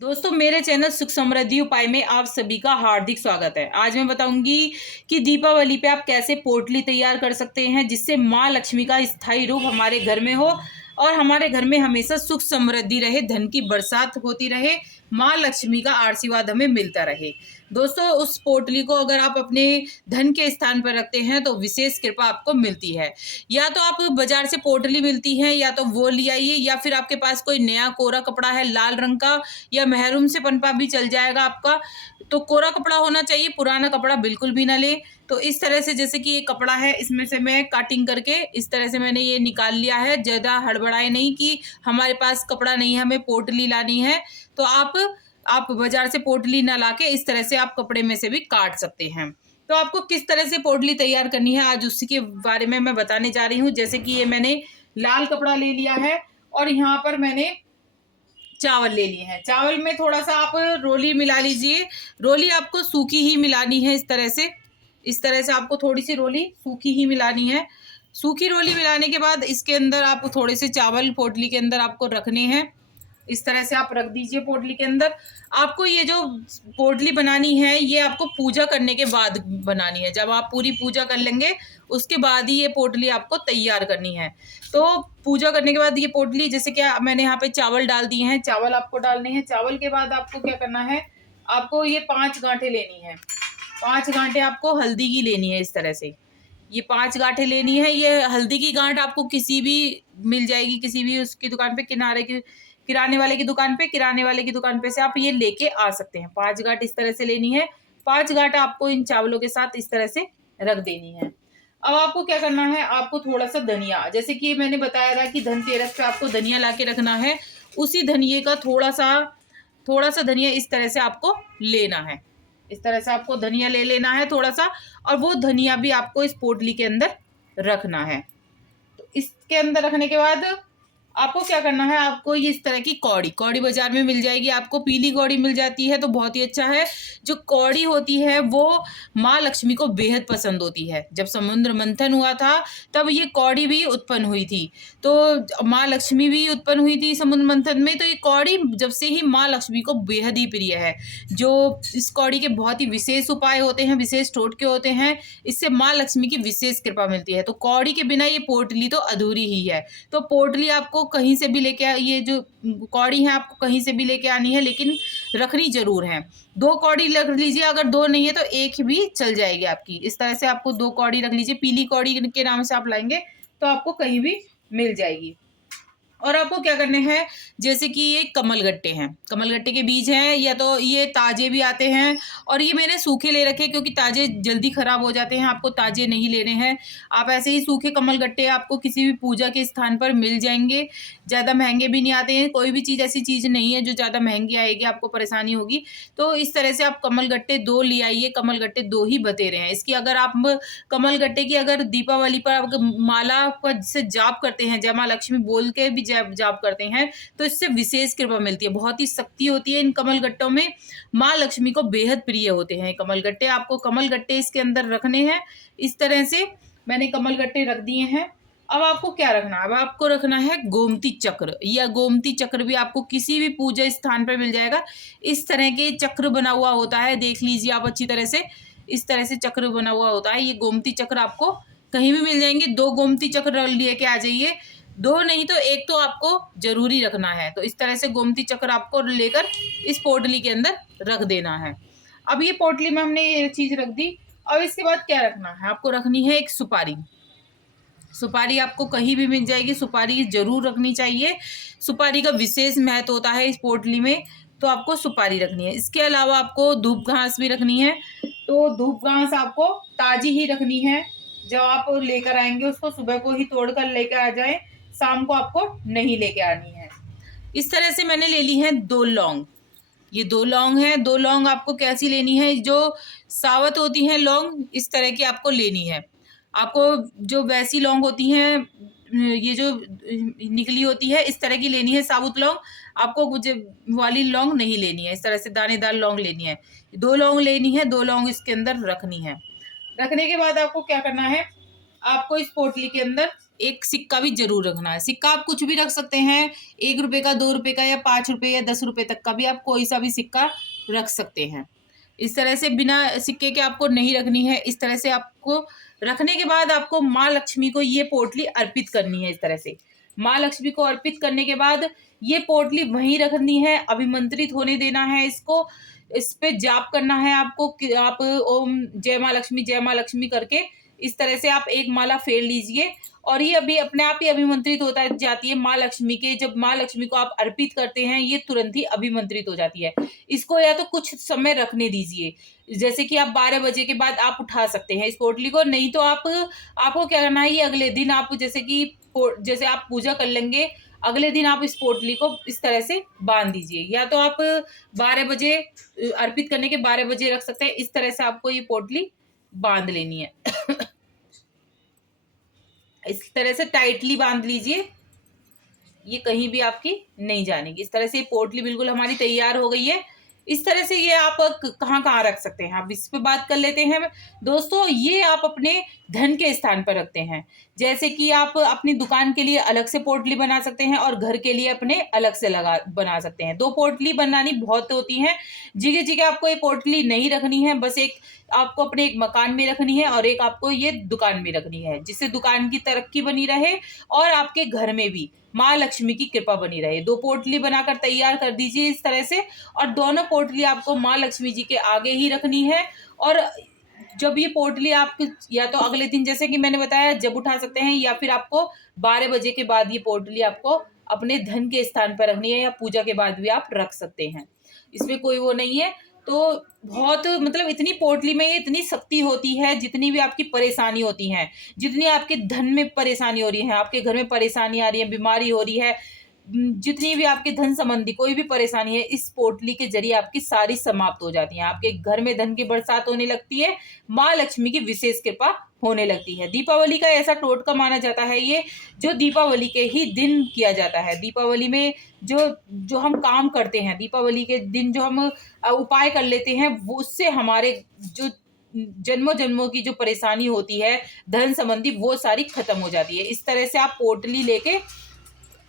दोस्तों मेरे चैनल सुख समृद्धि उपाय में आप सभी का हार्दिक स्वागत है। आज मैं बताऊंगी कि दीपावली पे आप कैसे पोटली तैयार कर सकते हैं जिससे माँ लक्ष्मी का स्थायी रूप हमारे घर में हो और हमारे घर में हमेशा सुख समृद्धि रहे, धन की बरसात होती रहे, माँ लक्ष्मी का आशीर्वाद हमें मिलता रहे। दोस्तों उस पोटली को अगर आप अपने धन के स्थान पर रखते हैं तो विशेष कृपा आपको मिलती है। या तो आप बाजार से पोटली मिलती है या तो वो ले आइए, या फिर आपके पास कोई नया कोरा कपड़ा है लाल रंग का या महरून से पनपा भी चल जाएगा आपका। तो कोरा कपड़ा होना चाहिए, पुराना कपड़ा बिल्कुल भी ना ले। तो इस तरह से जैसे कि ये कपड़ा है, इसमें से मैं कटिंग करके इस तरह से मैंने ये निकाल लिया है। ज़्यादा हड़बड़ाए नहीं कि हमारे पास कपड़ा नहीं है, हमें पोटली लानी है। तो आप बाजार से पोटली ना लाके इस तरह से आप कपड़े में से भी काट सकते हैं। तो आपको किस तरह से पोटली तैयार करनी है आज उसी के बारे में मैं बताने जा रही हूँ। जैसे कि ये मैंने लाल कपड़ा ले लिया है और यहाँ पर मैंने चावल ले लिए हैं। चावल में थोड़ा सा आप रोली मिला लीजिए। रोली आपको सूखी ही मिलानी है। इस तरह से आपको थोड़ी सी रोली सूखी ही मिलानी है। सूखी रोली मिलाने के बाद इसके अंदर आप थोड़े से चावल पोटली के अंदर आपको रखने हैं। इस तरह से आप रख दीजिए पोटली के अंदर। आपको ये जो पोटली बनानी है ये आपको पूजा करने के बाद बनानी है। जब आप पूरी पूजा कर लेंगे उसके बाद ही ये पोटली आपको तैयार करनी है। तो पूजा करने के बाद ये पोटली, जैसे कि मैंने यहाँ पे चावल डाल दिए हैं, चावल आपको डालने हैं। चावल के बाद आपको क्या करना है, आपको ये 5 गांठें लेनी है। 5 गांठें आपको हल्दी की लेनी है। इस तरह से ये 5 गांठें लेनी है। ये हल्दी की गांठ आपको किसी भी मिल जाएगी, किसी भी उसकी दुकान पे, किराने वाले की दुकान पे से आप ये लेके आ सकते हैं। 5 गांठ इस तरह से लेनी है। 5 गांठ आपको इन चावलों के साथ इस तरह से रख देनी है। अब आपको क्या करना है, आपको थोड़ा सा धनिया, जैसे कि मैंने बताया था कि धनतेरस पे आपको धनिया ला के रखना है, उसी धनिये का थोड़ा सा धनिया इस तरह से आपको लेना है। इस तरह से आपको धनिया ले लेना है थोड़ा सा, और वो धनिया भी आपको इस पोटली के अंदर रखना है। तो इसके अंदर रखने के बाद आपको क्या करना है, आपको ये इस तरह की कौड़ी बाजार में मिल जाएगी। आपको पीली कौड़ी मिल जाती है तो बहुत ही अच्छा है। जो कौड़ी होती है वो माँ लक्ष्मी को बेहद पसंद होती है। जब समुद्र मंथन हुआ था तब ये कौड़ी भी उत्पन्न हुई थी। तो माँ लक्ष्मी भी उत्पन्न हुई थी समुद्र मंथन में। तो ये कौड़ी जब से ही माँ लक्ष्मी को बेहद ही प्रिय है। जो इस कौड़ी के बहुत ही विशेष उपाय होते हैं, विशेष टोटके होते हैं, इससे माँ लक्ष्मी की विशेष कृपा मिलती है। तो कौड़ी के बिना ये पोटली तो अधूरी ही है। तो पोटली आपको कहीं से भी लेके, ये जो कौड़ी है आपको कहीं से भी लेके आनी है, लेकिन रखनी जरूर है। 2 कौड़ी रख लीजिए, अगर 2 नहीं है तो 1 भी चल जाएगी आपकी। इस तरह से आपको 2 कौड़ी रख लीजिए। पीली कौड़ी के नाम से आप लाएंगे तो आपको कहीं भी मिल जाएगी। और आपको क्या करने हैं, जैसे कि ये कमलगट्टे हैं, कमलगट्टे के बीज हैं, या तो ये ताजे भी आते हैं, और ये मैंने सूखे ले रखे क्योंकि ताजे जल्दी खराब हो जाते हैं। आपको ताजे नहीं लेने हैं, आप ऐसे ही सूखे कमलगट्टे आपको किसी भी पूजा के स्थान पर मिल जाएंगे। ज़्यादा महंगे भी नहीं आते हैं। कोई भी चीज़ ऐसी चीज़ नहीं है जो ज़्यादा महंगी आएगी, आपको परेशानी होगी। तो इस तरह से आप कमलगट्टे 2 ले आइए। कमलगट्टे 2 ही बतेरे हैं इसकी। अगर आप कमलगट्टे की अगर दीपावली पर आप माला का से जाप करते हैं, जय माँ लक्ष्मी बोल के भी जाप करते हैं, तो इससे विशेष कृपा मिलती है। बहुत ही शक्ति होती है इन कमलगट्टों में। माँ लक्ष्मी को बेहद प्रिय होते हैं कमलगट्टे। आपको कमलगट्टे इसके अंदर रखने हैं। इस तरह से मैंने कमलगट्टे रख दिए हैं। अब आपको क्या रखना है, अब आपको रखना है गोमती चक्र, या गोमती चक्र भी आपको किसी भी पूजा स्थान पर मिल जाएगा। इस तरह के चक्र बना हुआ होता है, देख लीजिए आप अच्छी तरह से। इस तरह से चक्र बना हुआ होता है। ये गोमती चक्र आपको कहीं भी मिल जाएंगे। 2 गोमती चक्र लेके आ जाइए। 2 नहीं तो 1 तो आपको जरूरी रखना है। तो इस तरह से गोमती चक्र आपको लेकर इस पोटली के अंदर रख देना है। अब ये पोटली में हमने ये चीज रख दी। अब इसके बाद क्या रखना है, आपको रखनी है एक सुपारी। सुपारी आपको कहीं भी मिल जाएगी, सुपारी जरूर रखनी चाहिए। सुपारी का विशेष महत्व होता है इस पोटली में, तो आपको सुपारी रखनी है। इसके अलावा आपको धूप घास भी रखनी है। तो धूप घास आपको ताजी ही रखनी है। जब आप लेकर आएंगे उसको सुबह को ही तोड़ कर लेकर आ जाए, शाम को आपको नहीं लेके आनी है। इस तरह से मैंने ले ली है 2 लौंग। ये 2 लौंग है। 2 लौंग आपको कैसी लेनी है, जो सावत होती हैं लौंग, इस तरह की आपको लेनी है। आपको जो वैसी लौंग होती हैं, ये जो निकली होती है, इस तरह की लेनी है साबुत लौंग। आपको कुछ वाली लौंग नहीं लेनी है, इस तरह से दानेदार लौंग लेनी है। 2 लौंग लेनी है, 2 लौंग इसके अंदर रखनी है। रखने के बाद आपको क्या करना है, आपको इस पोटली के अंदर एक सिक्का भी जरूर रखना है। सिक्का आप कुछ भी रख सकते हैं, 1 रुपये का, 2 रुपये का, या 5 रुपये या 10 रुपये तक का भी आप कोई सा भी सिक्का रख सकते हैं। इस तरह से बिना सिक्के के आपको नहीं रखनी है। इस तरह से आपको रखने के बाद आपको माँ लक्ष्मी को ये पोटली अर्पित करनी है। इस तरह से माँ लक्ष्मी को अर्पित करने के बाद ये पोटली वहीं रखनी है, अभिमंत्रित होने देना है इसको। इस पे जाप करना है आपको कि आप ओम जय माँ लक्ष्मी करके इस तरह से आप एक माला फेर लीजिए, और ये अभी अपने आप ही अभिमंत्रित होता जाती है माँ लक्ष्मी के। जब माँ लक्ष्मी को आप अर्पित करते हैं, ये तुरंत ही अभिमंत्रित हो जाती है। इसको या तो कुछ समय रखने दीजिए, जैसे कि आप 12 बजे के बाद आप उठा सकते हैं इस पोटली को, नहीं तो आपको क्या करना है, ये अगले दिन आप जैसे आप पूजा कर लेंगे, अगले दिन आप इस पोटली को इस तरह से बांध दीजिए। या तो आप 12 बजे अर्पित करने के 12 बजे रख सकते हैं। इस तरह से आपको ये पोटली बांध लेनी है। इस तरह से टाइटली बांध लीजिए, ये कहीं भी आपकी नहीं जानेगी। इस तरह से पोटली बिल्कुल हमारी तैयार हो गई है। इस तरह से ये आप कहाँ कहाँ रख सकते हैं, आप इस पे बात कर लेते हैं दोस्तों। ये आप अपने धन के स्थान पर रखते हैं, जैसे कि आप अपनी दुकान के लिए अलग से पोटली बना सकते हैं और घर के लिए अपने अलग से बना सकते हैं। 2 पोटली बनानी बहुत होती हैं, जगह जगह आपको ये पोटली नहीं रखनी है, बस एक आपको अपने एक मकान में रखनी है और एक आपको ये दुकान में रखनी है, जिससे दुकान की तरक्की बनी रहे और आपके घर में भी माँ लक्ष्मी की कृपा बनी रहे। 2 पोटली बनाकर तैयार कर दीजिए इस तरह से, और दोनों पोटली आपको माँ लक्ष्मी जी के आगे ही रखनी है। और जब ये पोटली आप या तो अगले दिन जैसे कि मैंने बताया जब उठा सकते हैं, या फिर आपको 12 बजे के बाद ये पोटली आपको अपने धन के स्थान पर रखनी है, या पूजा के बाद भी आप रख सकते हैं, इसमें कोई वो नहीं है। तो बहुत मतलब इतनी पोटली में इतनी शक्ति होती है, जितनी भी आपकी परेशानी होती है, जितनी आपके धन में परेशानी हो रही है, आपके घर में परेशानी आ रही है, बीमारी हो रही है, जितनी भी आपके धन संबंधी कोई भी परेशानी है, इस पोटली के जरिए आपकी सारी समाप्त हो जाती है। आपके घर में धन की बरसात होने लगती है, माँ लक्ष्मी की विशेष कृपा होने लगती है। दीपावली का ऐसा टोटका माना जाता है ये, जो दीपावली के ही दिन किया जाता है। दीपावली में जो हम काम करते हैं, दीपावली के दिन जो हम उपाय कर लेते हैं, वो उससे हमारे जो जन्मों जन्मों की जो परेशानी होती है धन संबंधी, वो सारी खत्म हो जाती है। इस तरह से आप पोटली लेके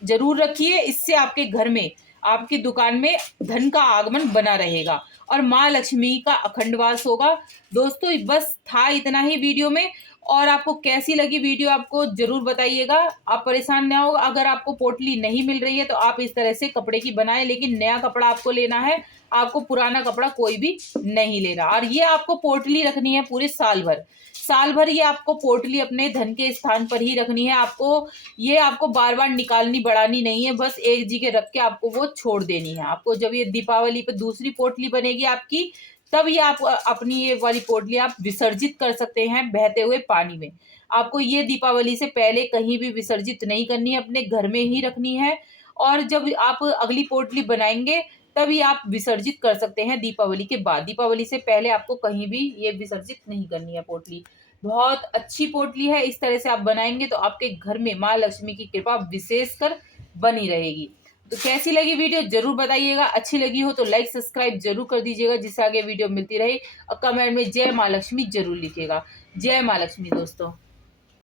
जरूर रखिए, इससे आपके घर में, आपकी दुकान में धन का आगमन बना रहेगा और माँ लक्ष्मी का अखंड वास होगा। दोस्तों बस था इतना ही वीडियो में, और आपको कैसी लगी वीडियो आपको जरूर बताइएगा। आप परेशान ना हो, अगर आपको पोटली नहीं मिल रही है तो आप इस तरह से कपड़े की बनाएं, लेकिन नया कपड़ा आपको लेना है, आपको पुराना कपड़ा कोई भी नहीं लेना। और ये आपको पोटली रखनी है पूरे साल भर, साल भर ये आपको पोटली अपने धन के स्थान पर ही रखनी है। आपको बार बार निकालनी बढ़ानी नहीं है, बस एक जगह रख के आपको वो छोड़ देनी है। आपको जब ये दीपावली पर दूसरी पोटली बनेगी आपकी, तब ये आप अपनी ये वाली पोटली आप विसर्जित कर सकते हैं बहते हुए पानी में। आपको ये दीपावली से पहले कहीं भी विसर्जित नहीं करनी है, अपने घर में ही रखनी है। और जब आप अगली पोटली बनाएंगे तभी आप विसर्जित कर सकते हैं दीपावली के बाद। दीपावली से पहले आपको कहीं भी ये विसर्जित नहीं करनी है पोटली। बहुत अच्छी पोटली है, इस तरह से आप बनाएंगे तो आपके घर में माँ लक्ष्मी की कृपा विशेषकर बनी रहेगी। तो कैसी लगी वीडियो जरूर बताइएगा, अच्छी लगी हो तो लाइक सब्सक्राइब जरूर कर दीजिएगा, जिससे आगे वीडियो मिलती रहे। और कमेंट में जय माँ लक्ष्मी जरूर लिखिएगा। जय माँ लक्ष्मी दोस्तों।